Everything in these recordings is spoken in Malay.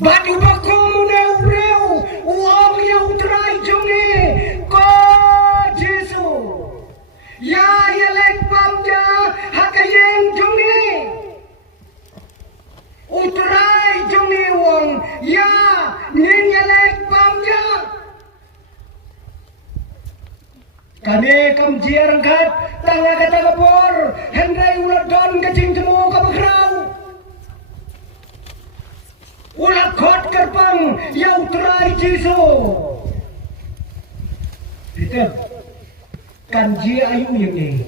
batu bakong muneu uang yang terai jongi ko Jesu ya yelek pamja hakayeng jongi utrai jongi uang ya nin yelek pamja kane kam jiar kat tanga kata kapor hendai uladon kacing temu kabakrau ulat khot kerpang yang terai Jesu Peter kan jia ayu ini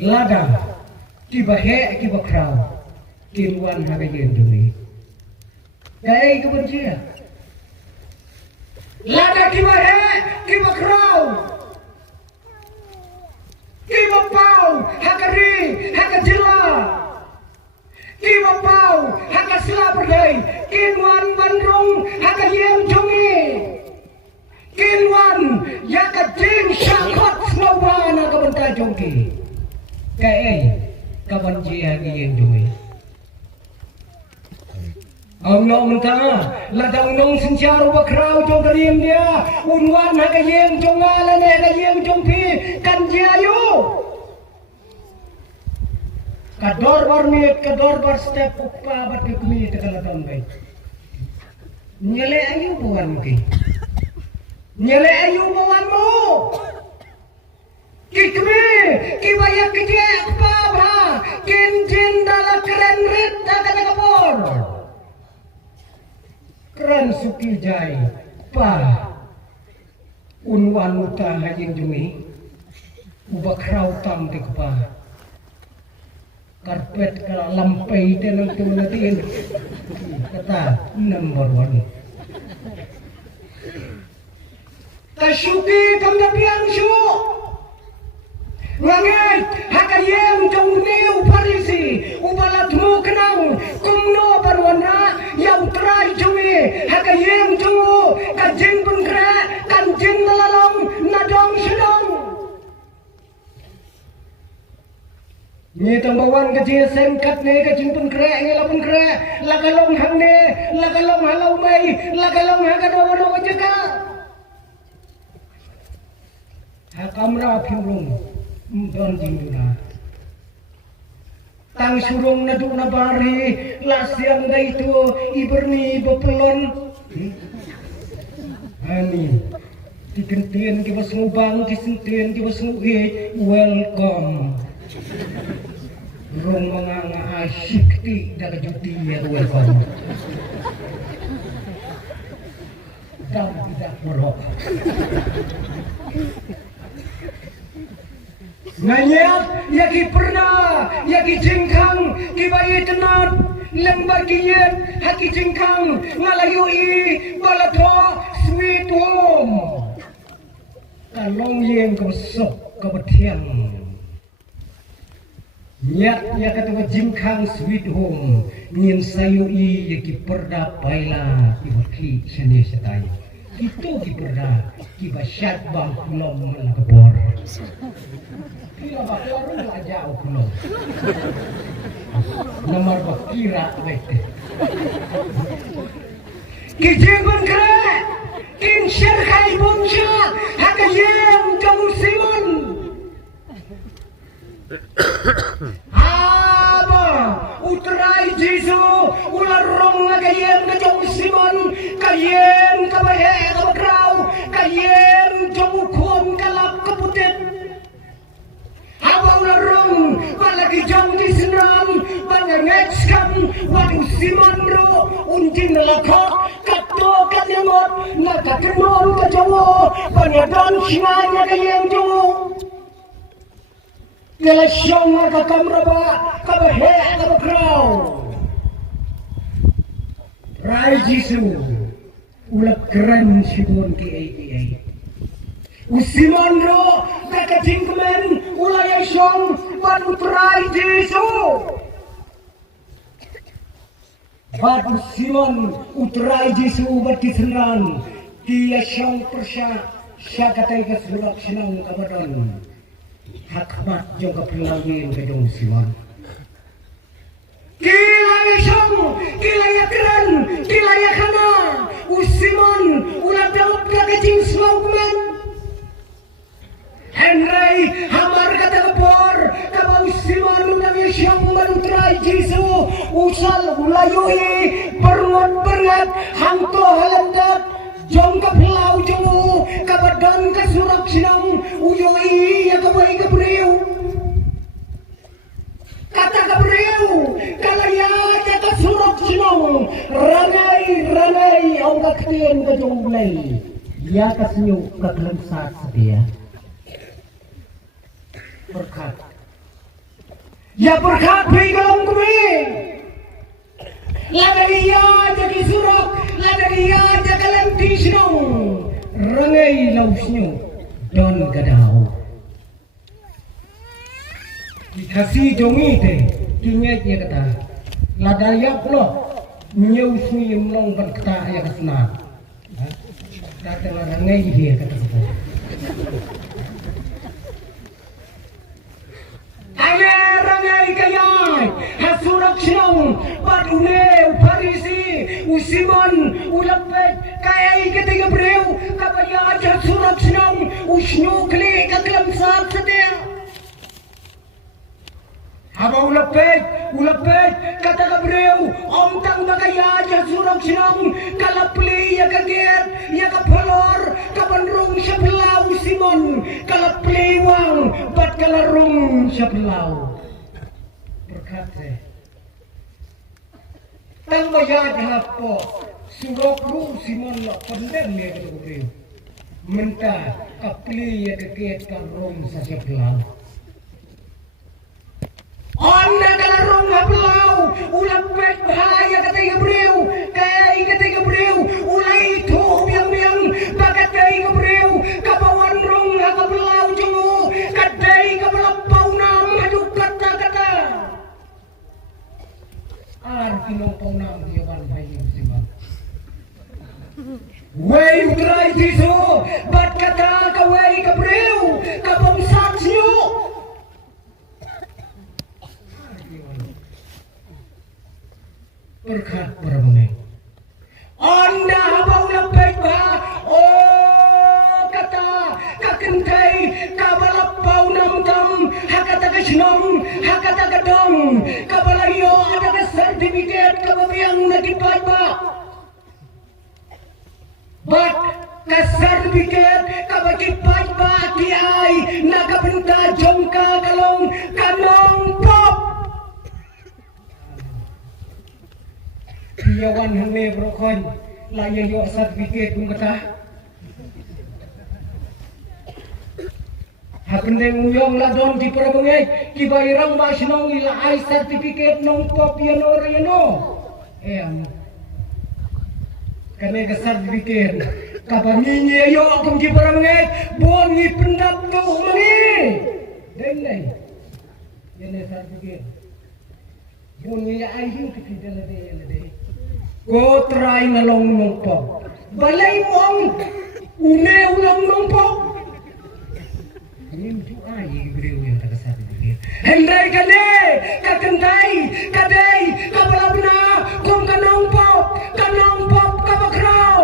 lada tiba he tiba krau kinwan hagayen dumi dai ke berjia lada tiba he tiba krau tiba pau hagari hagajila tiba pau hagasila berdai kinwan bandrung hagayem jongi kinwan yakajing syakot snowbana kabanta jongki kae kaban jia hagayem jongi ông nong ta là đồng nong xin chào và khao cho karim dia unwan hagayem jonga la ne hagayem jongpi kan jia yo kador bar miet kador bar step uppa bat kumi tekalaton bay nyele ayu buwan ki nyele ayu buwan mo kikme ki bayak ki apa ba kin jin dala keren rit daga kapor keren suki jai pa unwan uta hajing jumi ubak rau tam te pa karpet kalau lampai tenang tu natin kata number 1 kasuki kam napian su ngangai hakayem jong neu parisi ubalat mu kenang kumno parwana yang terai jongi hakayem jongu kajing pengkra kanjing melalong nadong sedong ni tambawan kecil sengkat ne kacing pun kre ngela pun kre lagalong hang ne lagalong halau mai lagalong hagado wajaka hakamra phimrung don jinguna tang surung nadu na bari lasiang da itu iberni bepelon ani dikentien ki basmu bang kisentien ki basmu welcome rong manganga asyik ti daga juti ya welcome dam tidak merok nganyat yaki pernah yaki jengkang kibayi tenat lembar kiyen haki jengkang ngalayui balatho sweet home kalong yeng kosok kabetian nyat ya kata jingkang sweet home ngin sayu i yaki perda paila ibaki sene setai itu ki perda ki basyat bang kulom melakabor kira bakor la jauh kulom nomor bakira wete ki jingkang kre kin syarkai bonsha hakayem jong simon Aba utrai Jesu ular rong kayem kajong Simon kayem kabahe kabakrau kayem jong ukum kalap kaputet Aba ular rong balagi jong di senam balangetskan wadu Simon ro unjing nalakok kato kanyangot nakakenol kajawo banyadon singanya kayem jong Galasyong nga kakamraba, kabahe, kabakraw. Rai Jesu, ulat keren simon ki Usiman ro, kakajingkemen, ulay asyong, badut Rai Jesu. Badut Simon, utray Jesu, bat kisenran, ki asyong persya, siya katay kasulak sinang kabadon. Hakmat juga pelawin gedung Simon. Kila yang keren, kila sayui berngot hang to halandat jong ka plau jongu ka badan ka surak sinang uyoi ya ka bai ka breu kata ka breu kalaya ya ka surak sinang rangai ang ka ktien ka jong blai ya ka sinyo ka klemsat setia berkat ya berkat pegang kami la dia jadi surak la dia jadi lentisno rangai lausnyo don gadao dikasih jongi te kinget ya kata la dayak lo nyeu suyem long ban kata ya kasna kata la rangai dia kata ko ale rangai kayai hasurak sinong padune parisi usimon ulapet kayai ketiga breu kapaya hasurak sinong usnyo kli kaklamsat setia haba ulapet kata kabreu om tang bagaya hasurak sinong kalapli ya kaget ya kapolor kapanrung sebelau simon kalapli wang bat kalarung sebelau berkata tang bayad hapo surok ru simon lo pendem ya kabreu menta kapli ya kaget kalarung sebelau Onda kalarong hablaw, ulapet bahaya kata Gabriel, kaya kata Gabriel, ulay ito biyang bagat kay Gabriel, kabawan rong hablaw jungo, kaday kabalapaw nam haduk kata. Kinongpaw nam diyawan bayi siman. Way utray tiso, bat kata kaway Gabriel, kabong saksyo. Berkat bermengai Anda habau lepek ba oh kata kakentai kabalapau namtam hakata kasinong hakata kadong kabalayo ada ka sertifikat kababiang nagipat ba bak ka sertifikat kabagipat ba kiai nakabenta jongka kalong kanong pop Iyawan hame brokon laya yo sertifikat kung kata hapendeng uyong ladon di perabengay kibairang masinong ilaay sertifikat nong pop yano rino kane ka sertifikat kapaninye yo akong di perabengay bongi pendap to mani denay yan sertifikat bongi ay yung kipidala de Ko try na long nong po. Balay mong une ulang nong po. Ini tu ay Gabriel yang tak sabi dia. Henday kane kakantay kaday kabalabna kung kanong pop kabakraw.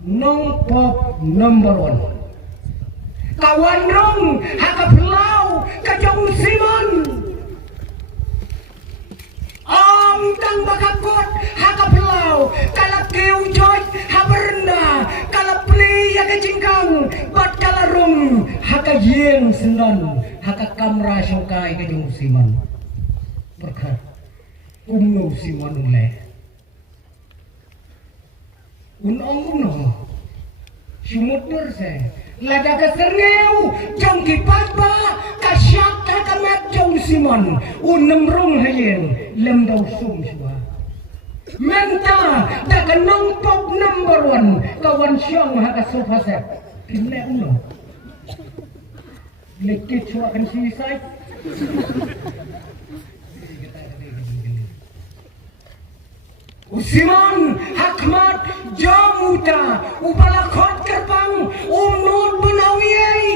Nong pop number 1. Kawan rong hakaplaw kajong Simon. Ang tang bakakot hakaplaw kalakiw joy haberna kalapli ya kajingkang bat kalarung hakayeng sendan hakakamra syongkai kajong Simon berkat umno Simon ule unong sumut berse lada keserngeu jong kipat ba kasyak kakamat jong Simon unemrung hayeng lem daw sum siya menta daga nong pop number 1 kawan siyang haka sofa set pinne uno lekit chua kan suicide Simon Hakmat Jamuta Upalakot Kerpang Umnut Benawiyai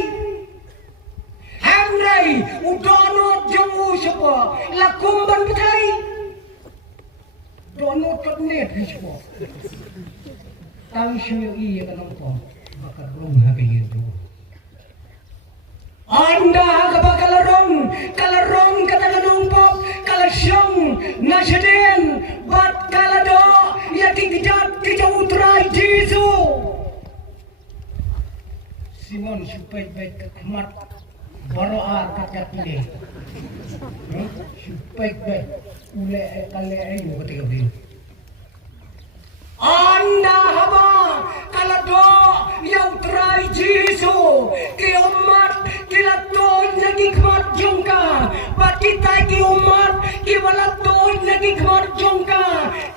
Henry Udonot Jamu Siapa Lakumban Betai Donot Ketnet Siapa Tang Syui Yang Kenapa Bakar Rung Haki itu Anda Haka Bakalarong Kalarong Kata Kenong Pop Kalarong nasyong nasyaden bat kalado yakin kejat kejauh terai Jesu Simon supaya baik kemat baroa kacat ini supaya baik ule kale ayu ketika beri anda haba kalado yang terai Jesu ke umat kilaton lagi kemat jongka bat kita ki umat kilaton lagi kemat jongka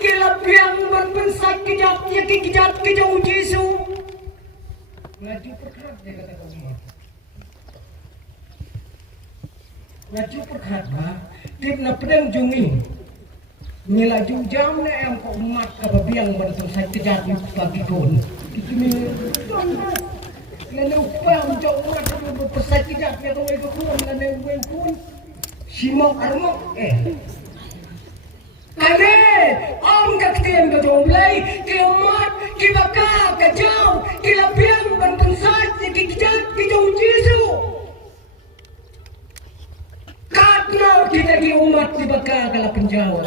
kilabiang berpensak kejat yakin kejat kejauh Jesu laju perkat dia kata umat laju perkat bah tip na pedang jungi nilaju jam na yang ko umat kababiang bantu sa kejat yung pagikon ikini lalaw pa ang jauh umat sa kejat niya kung ay kakun lalaw pun simok armok kali ang kaktiyan ka jomblay kay umat kibaka kajaw kilabiang bantu sa kejat kijong Jesu katna kita ki umat kibaka kala penjawa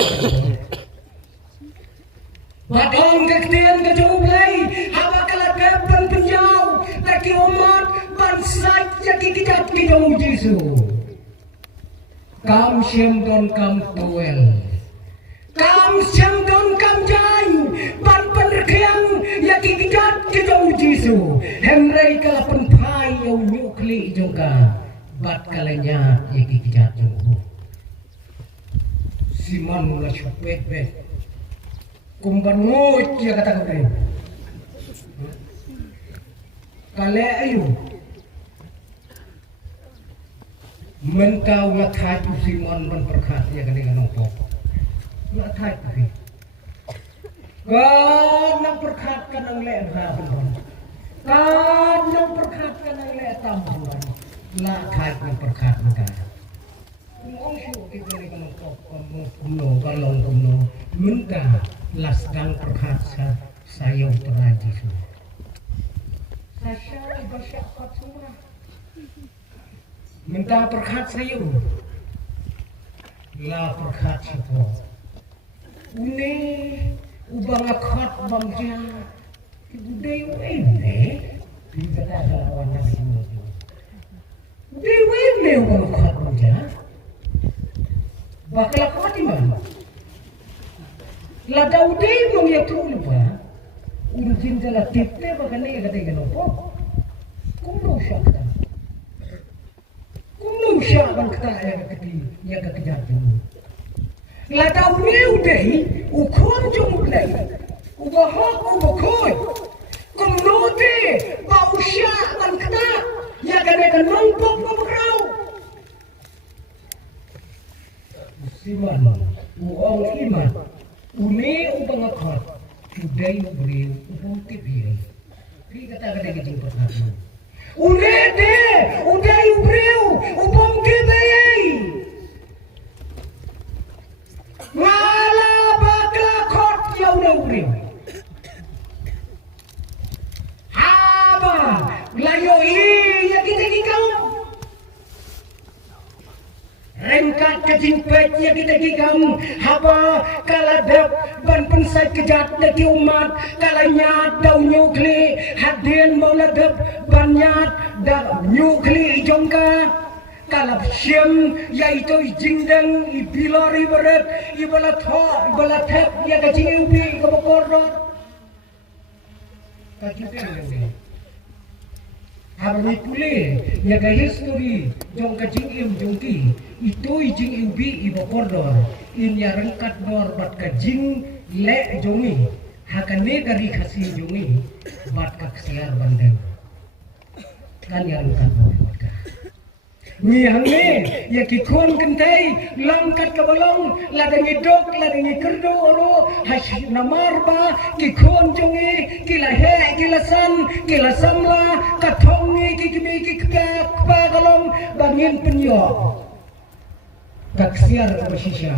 Batong kaktian ka jumlay haba kalagapan penjaw taki umat bansay yaki kikat kijong Jesu kam siyem don kam tuwel kam siyem don kam jay ban penerkiang yaki kikat kijong Jesu hemray kalapan pay yaw nyukli jongka bat kalanya yaki kikat jongko Simon mula syupet-bet kumbangot ya kata kamu kale ayu mentau lakai tu Simon men perkat ya kan dengan opo lakai tu kan nak perkat kan ang le ha benon kan nak perkat kan ang le tambuan lakai men perkat mereka Ngong syuk kita dengan opo kumno kalong kumno mentah lasdang perkasa sayo teraji semua. Saya bersyakat semua. Minta perkat sayo. La perkat semua. Une ubang akhat bangja. Ibu dewa ini. Tidak ada lawan semua. Dewa ini ubang akhat bangja. Bakal akhat di mana? La Daudi mong yatul ba urjin jala tipte ba kanay katay ganopo kumno siya bang kata ya kakijat la Daudi uday ukon jung play ubahok ubakoy kumno te ba usya bang kata ya kanay ganopo mabakraw Siman uong iman Uni upang akhat, today beriu upang tibiri. Di kata-kata kita perhatian. Uni de, uday beriu upang tibiri. Ngala bakla khot yaw na beriu. Haba, layo iya kita kikau. Rengkat kejimpet ya kita kikam haba kaladap ban pensai kejat lagi umat kalanya dau nyukli hadin mau ladap banyak dau nyukli jongka kalap syem yaitu jingdang ibilari berat ibalat ho ibalat hep ya kecing ubi kebekorot kajian Habang puli, ya ka history, jong kajing im jongki, itu jing imbi iba kordor, in ya rengkat dor bat kajing le jongi, hakane kari khasi jongi, bat kaksiar bandeng, kan ya rengkat dor bat ka. Ngihangni, ya kikon kentai, langkat ke balong, ladangi dok, ladangi kerdo oro, hash namarba, kikon jongi, kilahe, kilasan la, katongi, kikimi, kikpa kalong, bangin penyok. Kaksiar bersisya,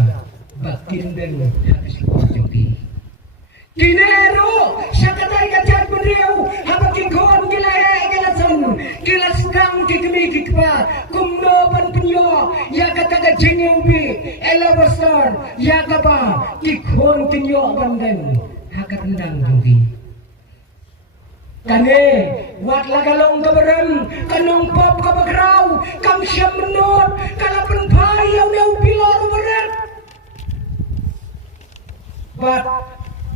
batin dan habis jongi. Kinero, syakatai kacat beriu, haba kikon, kilahe, kilasan, kilasdang, kikimi, kikpa, kumno ban tinyo ya kata jingi ubi ela besar ya kaba tikon tinyo banden haka tendang jodi kane wat lagalong kabaran kanong pop kabagraw kam siyam menot kalapan payaw na ubilor berat bat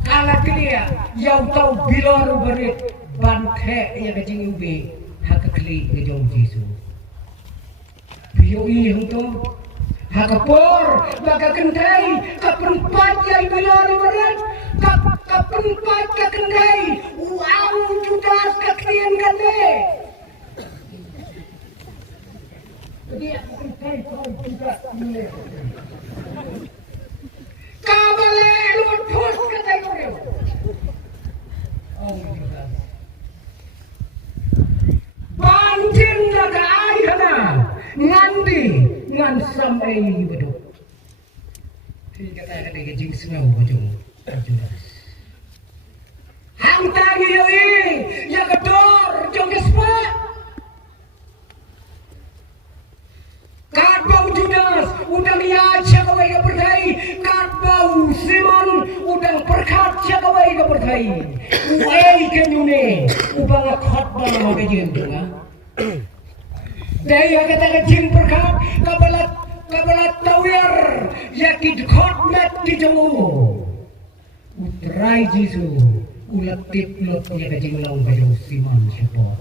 kala klia yaw taw bilor berat banthe ya kajing ubi haka kli ngejong jisu Yoi hangto hakapor baka kendai kapenpat yai bilor berat kapenpat ka kendai uang jutas ka klien kande jadi aku kendai kau jutas ini kabale luat pos kendai kau oh jutas banjir naga airana ngandi ngan sampai bedo tiga kata kata jing snow bedo hang tagi yoi ya kedor jong kespa kadbau judas udang ya cakawai ka pertai kadbau simon udang perkat cakawai ka pertai uai kenyune ubang khotbah ma kejeng tunga Daya kata jing perkap kabalat tawir yakid khotmat di jemu utrai jisu ulat tiplot ya kajing laung bayo siman support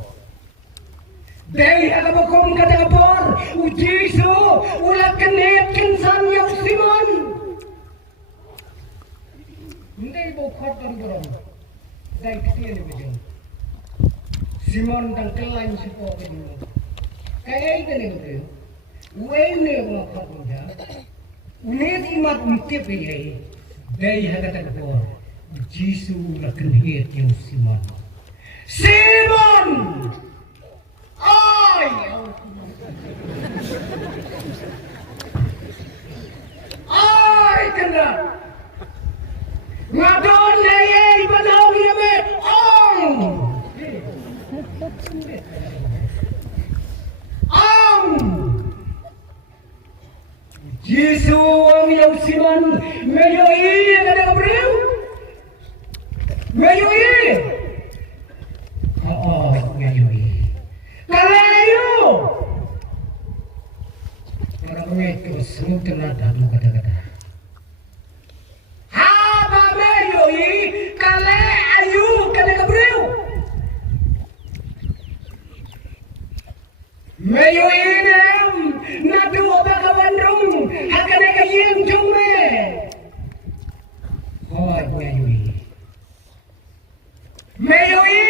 Daya kabakom kata kapor ujisu ulat kenet kensan yang siman Ndai bo khot dan dorong dai ketian bayo siman dan kelain support bayo Kaya ini bro, ini orang muda, ini imat mungkin begini, dari hadapan kau, Jisu akan hidup yang Simon, Simon, ay, kena, ngadon lagi panau dia me, Yesus ang iyong siman, mayoi ang kadang abriw. Mayoi. Oo, mayoi. Kalayo. Parang ito, sunod ka na damo kata-kata. Haba mayoi, kalayo kadang abriw. Mayoi nam, naduwa ba kawanrong, hakana kayeng jombe. Hoy, mayoi. Mayoi,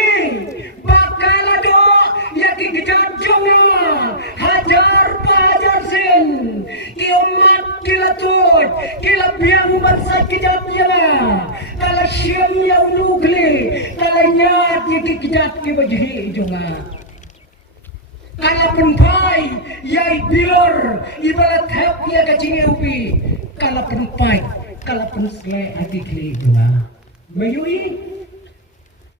bakalado, yakin kita jonga, hajar pajar sin, kiumat kilatut, kilabiang bansa kita piala, kala siyam yaw nugli, kala nyat yakin kita kibajhi jonga. Kala penpai yai bilor ibarat hap ya kacing upi kala penpai kala pensle hati kli dua mayui